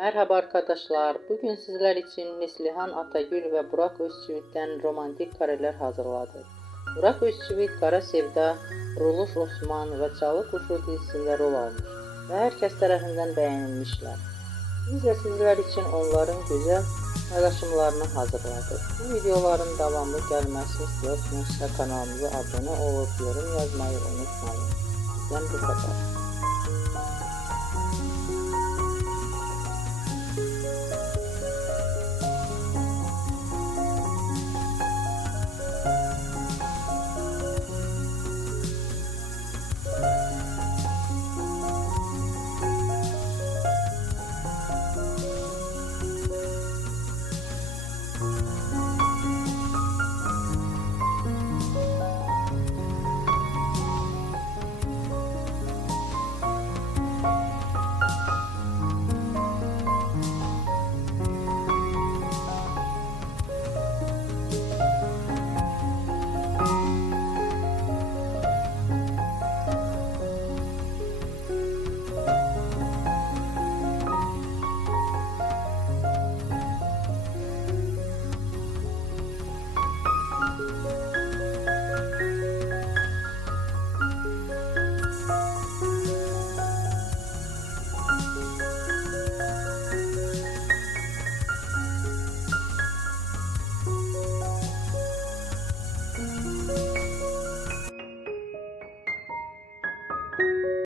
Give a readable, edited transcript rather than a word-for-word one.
Merhaba arkadaşlar. Bugün sizler için Neslihan Atagül ve Burak Özçivit'ten romantik kareler hazırladık. Burak Özçivit, Kara Sevda, Ruluş Osman ve Çalı Kuşu dizisinde rol almış ve herkes tarafından beğenilmişler. Biz de sizler için onların güzel paylaşımlarını hazırladık. Bu videoların devamlı gelmesini istiyorsanız kanalımıza abone olup yorum yazmayı unutmayın. Bizden bu kadar.